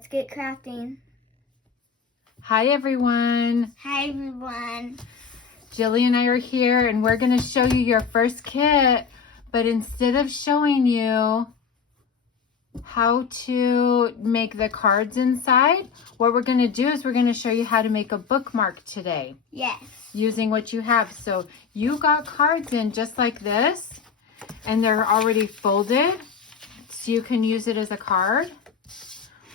Let's get crafting. Hi everyone. Hi everyone. Jilly and I are here and we're going to show you your first kit, but instead of showing you how to make the cards inside, what we're going to do is we're going to show you how to make a bookmark today. Yes. Using what you have. So you got cards in just like this and they're already folded so you can use it as a card.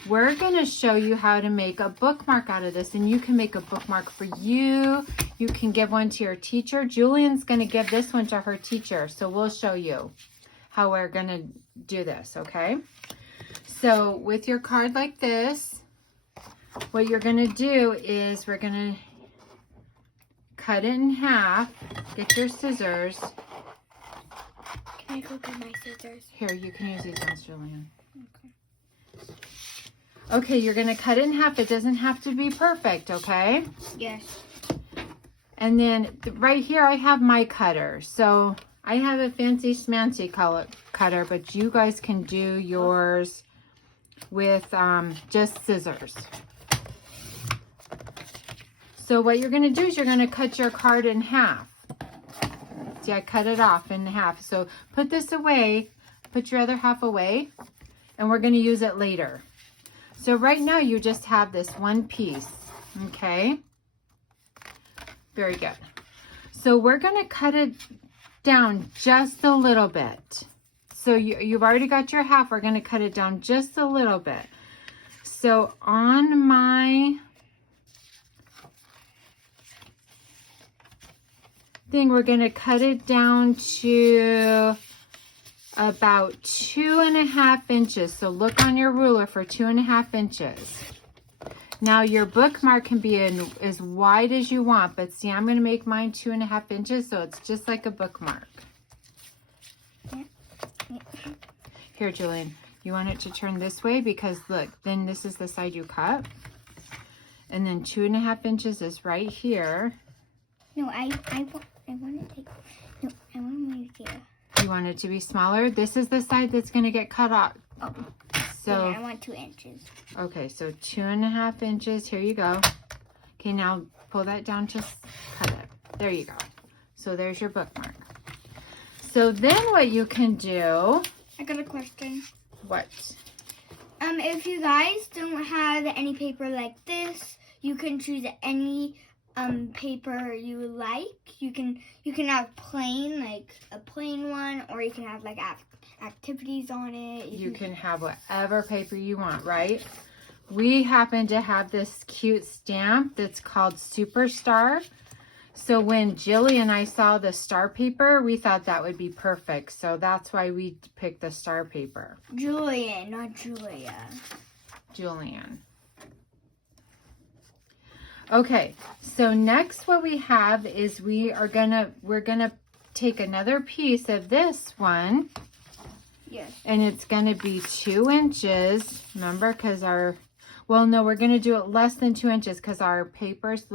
We're going to show you how to make a bookmark out of this, and you can make a bookmark for you. You can give one to your teacher. Julian's going to give this one to her teacher, so we'll show you how we're going to do this, okay? So with your card like this, what you're going to do is we're going to cut it in half. Get your scissors. Can I go get my scissors? Here, you can use these ones, Julian. Okay. Okay, you're going to cut it in half. It doesn't have to be perfect, okay? Yes. And then right here I have my cutter. So I have a fancy smancy cutter, but you guys can do yours with just scissors. So what you're going to do is you're going to cut your card in half. See, I cut it off in half. So put this away, put your other half away, and we're going to use it later. So right now you just have this one piece, okay? Very good. So we're going to cut it down just a little bit. So you've already got your half. We're going to cut it down just a little bit. So on my thing, we're going to cut it down to about 2.5 inches. So look on your ruler for 2.5 inches. Now your bookmark can be as wide as you want, but see, I'm going to make mine 2.5 inches, so it's just like a bookmark. Here, Julian, you want it to turn this way because look, then this is the side you cut. And then 2.5 inches is right here. No, I want to take, no, I want to make it. You want it to be smaller? This is the side that's going to get cut off. Oh, so yeah, I want 2 inches. Okay, so 2.5 inches. Here you go. Okay, now pull that down to cut it. There you go. So there's your bookmark. So then what you can do. I got a question. What? If you guys don't have any paper like this, you can choose any paper you like. You can have plain, like a plain one, or you can have like activities on it. You can have whatever paper you want, right? We happen to have this cute stamp that's called Superstar. So when Jilly and I saw the star paper, we thought that would be perfect. So that's why we picked the star paper. Julian, not Julia. Julian. Okay, so next what we have is we're gonna take another piece of this one. Yes. And it's gonna be 2 inches. Remember, because well, no, we're gonna do it less than 2 inches because our paper's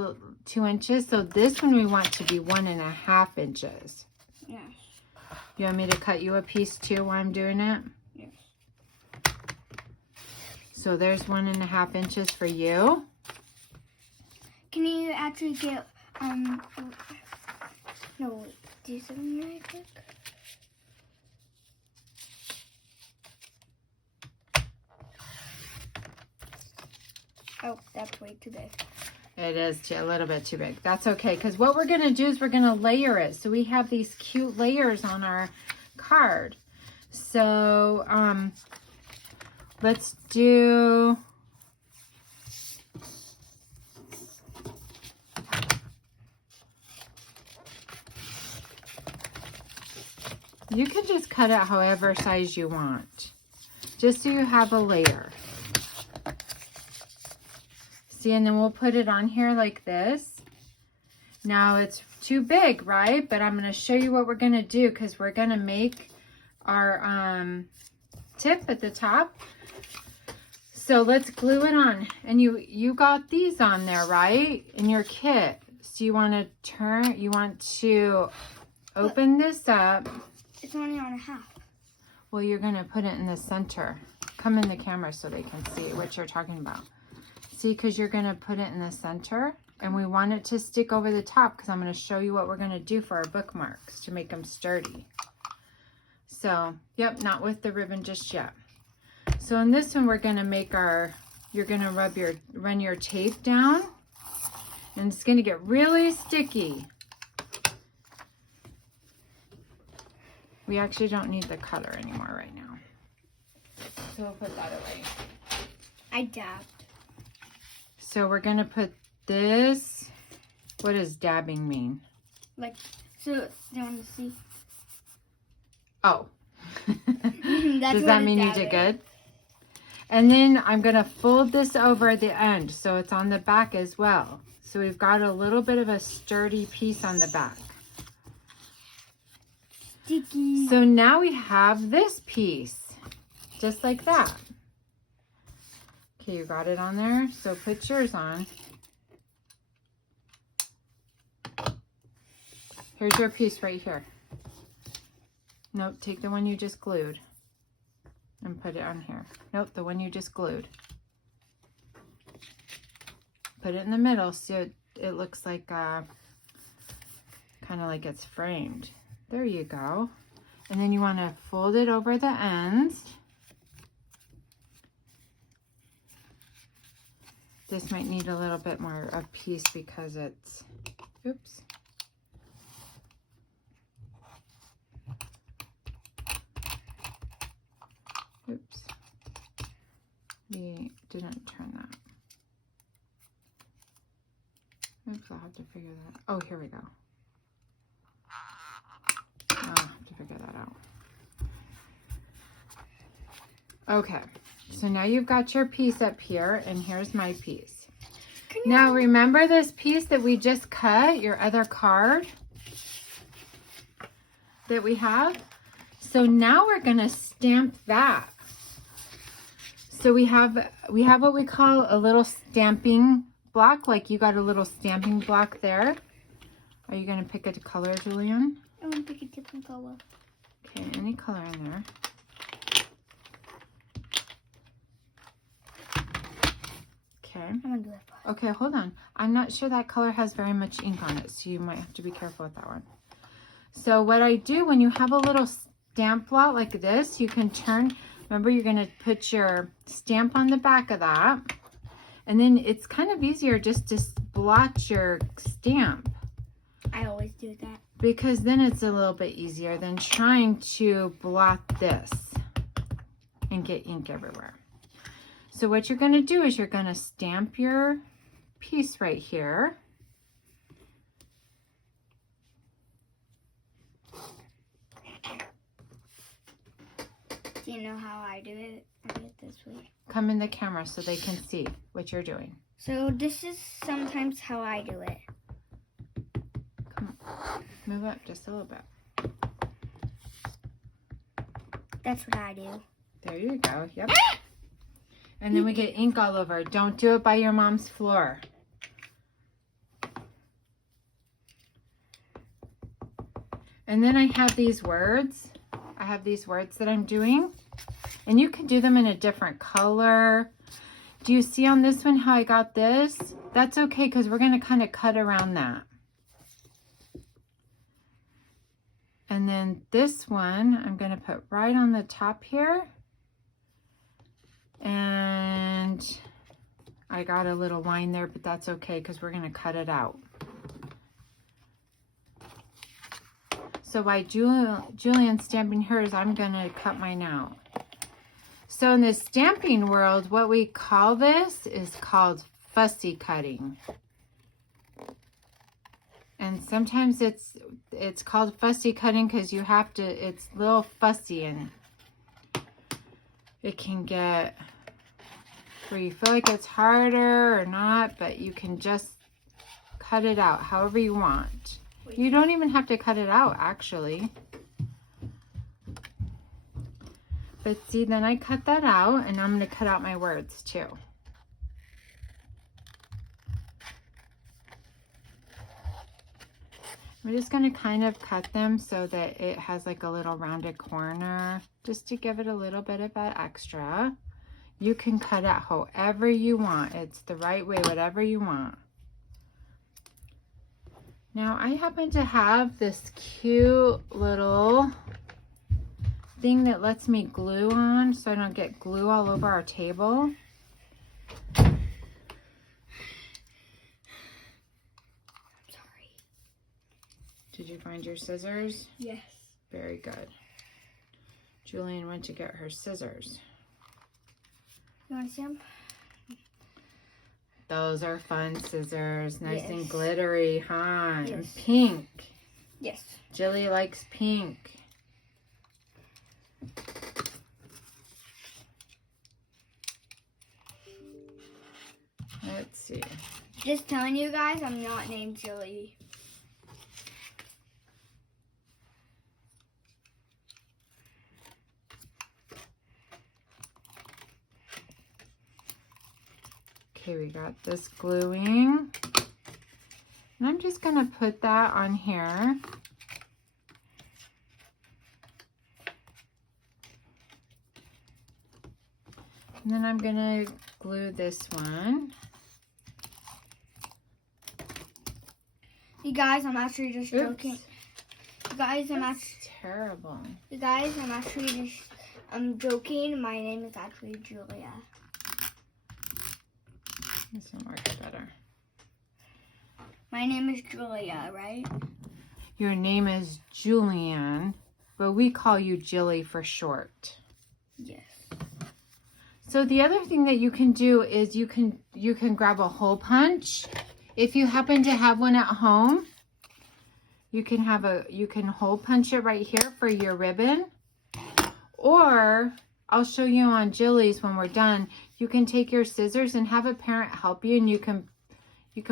2 inches. So this one we want to be 1.5 inches. Yes. You want me to cut you a piece too while I'm doing it? Yes. So there's 1.5 inches for you. Can you actually get, no, wait, do something really quick? Oh, that's way too big. It is a little bit too big. That's okay, because what we're going to do is we're going to layer it. So we have these cute layers on our card. So let's do... You can just cut it however size you want, just so you have a layer. See, and then we'll put it on here like this. Now it's too big, right? But I'm going to show you what we're going to do because we're going to make our tip at the top. So let's glue it on. And you got these on there, right? In your kit. So you want to open this up. It's only on a half. Well, you're going to put it in the center. come in the camera so they can see what you're talking about. See, because you're going to put it in the center. And we want it to stick over the top because I'm going to show you what we're going to do for our bookmarks to make them sturdy. So, yep, not with the ribbon just yet. So in this one, we're going to make you're going to run your tape down. And it's going to get really sticky. We actually don't need the cutter anymore right now. So we'll put that away. I dabbed. So we're going to put this. What does dabbing mean? Like, so you want to see? Oh. That's Does that mean you did good? And then I'm going to fold this over at the end so it's on the back as well. So we've got a little bit of a sturdy piece on the back. Sticky. So now we have this piece, just like that. Okay, you got it on there? So put yours on. Here's your piece right here. Nope, take the one you just glued and put it on here. Nope, the one you just glued. Put it in the middle so it looks like, kind of like it's framed. There you go. And then you want to fold it over the ends. This might need a little bit more of piece because it's, oops. Oops. We didn't turn that. Oops, I'll have to figure that. Oh, here we go. I'll have to figure that out. Okay, so now you've got your piece up here, and here's my piece. Now remember this piece that we just cut, your other card that we have? So now we're gonna stamp that. So we have what we call a little stamping block, like you got a little stamping block there. Are you gonna pick a color, Julian? I want to pick a different color. Okay, any color in there. Okay. I'm gonna do it. Okay, hold on. I'm not sure that color has very much ink on it, so you might have to be careful with that one. So what I do when you have a little stamp blot like this, you can turn, remember you're gonna put your stamp on the back of that, and then it's kind of easier just to blot your stamp. I always do that. Because then it's a little bit easier than trying to blot this and get ink everywhere. So what you're going to do is you're going to stamp your piece right here. Do you know how I do it? I do it this way. Come in the camera so they can see what you're doing. So this is sometimes how I do it. Come on. Move up just a little bit. That's what I do. There you go. Yep. And then we get ink all over. Don't do it by your mom's floor. And then I have these words. I have these words that I'm doing. And you can do them in a different color. Do you see on this one how I got this? That's okay because we're going to kind of cut around that. And then this one, I'm going to put right on the top here. And I got a little line there, but that's okay because we're going to cut it out. So while Julian's stamping hers, I'm going to cut mine out. So in the stamping world, what we call this is called fussy cutting. And sometimes it's called fussy cutting because you have to, it's a little fussy and it can get where you feel like it's harder or not, but you can just cut it out however you want. You don't even have to cut it out actually. But see, then I cut that out and I'm going to cut out my words too. We're just going to kind of cut them so that it has like a little rounded corner just to give it a little bit of that extra. You can cut it however you want. It's the right way, whatever you want. Now, I happen to have this cute little thing that lets me glue on so I don't get glue all over our table. I'm sorry. Did you find your scissors? Yes. Very good. Julian went to get her scissors. You want to see them? Those are fun scissors. Nice Yes. and glittery, huh? And Yes. pink. Yes. Jilly likes pink. Let's see. Just telling you guys, I'm not named Jilly. Okay, we got this gluing. And I'm just going to put that on here. And then I'm going to glue this one. You guys, I'm actually just Oops. joking. You guys, That's terrible. I'm actually just joking. My name is actually Julia. This one works better. My name is Julia, right? Your name is Julian, but we call you Jilly for short. Yes. So the other thing that you can do is you can grab a hole punch. If you happen to have one at home, you can hole punch it right here for your ribbon. Or I'll show you on Jilly's when we're done. You can take your scissors and have a parent help you, and you can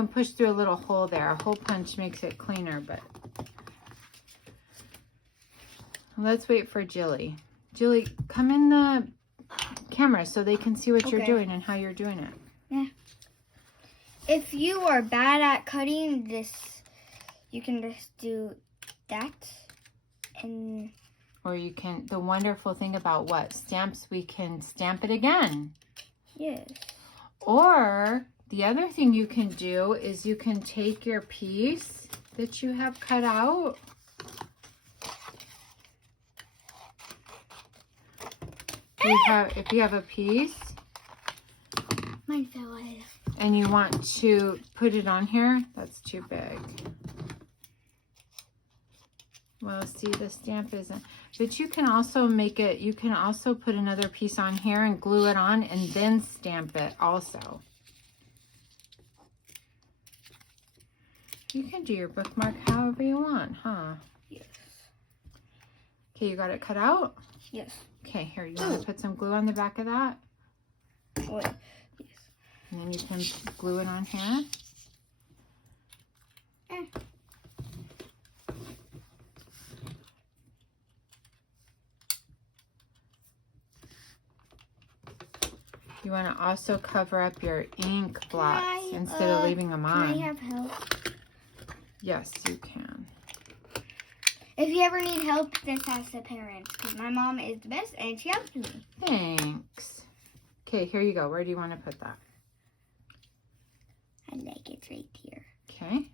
push through a little hole there. A hole punch makes it cleaner, but let's wait for Jilly. Jilly, come in the camera so they can see what you're doing and how you're doing it. Yeah. If you are bad at cutting this, you can just do that. And or you can, the wonderful thing about what? Stamps, we can stamp it again. yes. Or the other thing you can do is you can take your piece that you have cut out. If you have a piece Mine fell out. and you want to put it on here, that's too big. Well, see, the stamp isn't. But you can also make it, you can also put another piece on here and glue it on and then stamp it also. You can do your bookmark however you want, huh? Yes. Okay, you got it cut out? Yes. Okay, here, you want to put some glue on the back of that? Wait. Yes. And then you can glue it on here. You want to also cover up your ink blots instead of leaving them on. Can I have help? Yes, you can. If you ever need help, just ask the parents. Because my mom is the best and she helps me. Thanks. Okay, here you go. Where do you want to put that? I like it right here. Okay.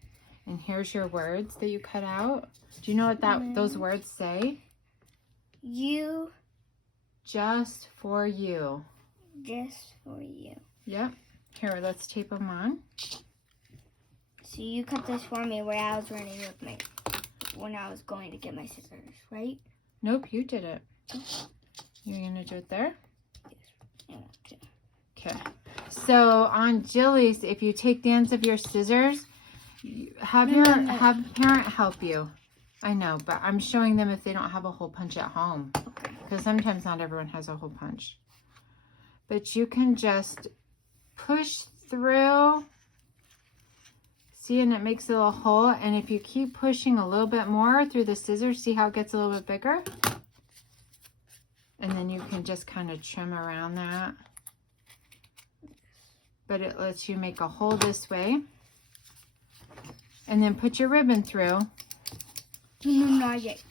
And here's your words that you cut out. Do you know what those words say? You. Just for you. Just for you. Yep. Here, let's tape them on. So you cut this for me where I was running with when I was going to get my scissors, right? Nope, you did it. You're going to do it there? Yes. Okay. So on Jilly's, if you take the ends of your scissors, have parent help you. I know, but I'm showing them if they don't have a hole punch at home. Okay. Because sometimes not everyone has a hole punch. But you can just push through. See, and it makes a little hole. And if you keep pushing a little bit more through the scissors, see how it gets a little bit bigger? And then you can just kind of trim around that. But it lets you make a hole this way. And then put your ribbon through. No, not yet.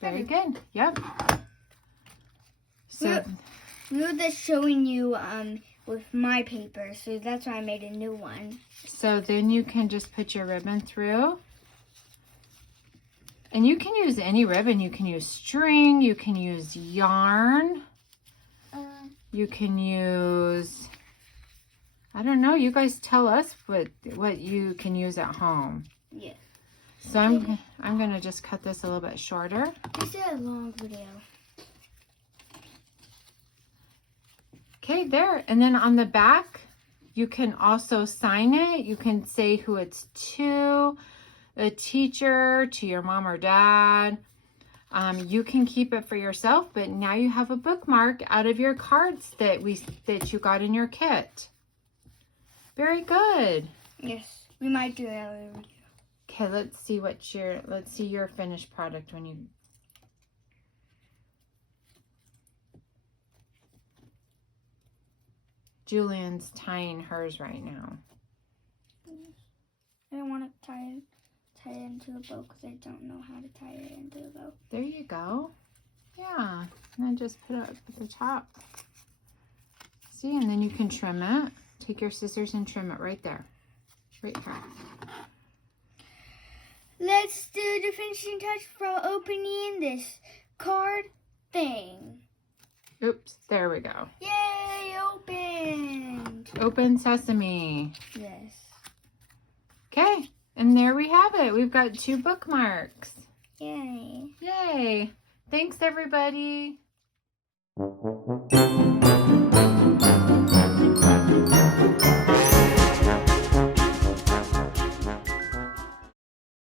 Very good. Yep. So We were just showing you with my paper, so that's why I made a new one. so then you can just put your ribbon through. And you can use any ribbon. You can use string, you can use yarn. You can use, I don't know, you guys tell us what you can use at home. Yeah. So I'm going to just cut this a little bit shorter. This is a long video. Okay, there. And then on the back, you can also sign it. You can say who it's to, a teacher, to your mom or dad. You can keep it for yourself, but now you have a bookmark out of your cards that you got in your kit. Very good. Yes, we might do that later. Okay, let's see your finished product when you. Julian's tying hers right now. I don't want to tie it into a bow because I don't know how to tie it into a bow. There you go. Yeah, and then just put it up at the top. See, and then you can trim it. Take your scissors and trim it right there. Right here. Let's do the finishing touch for opening this card thing. Oops, there we go. Yay, opened. Open sesame. Yes. Okay, and there we have it. We've got 2 bookmarks. Yay. Yay. Thanks, everybody.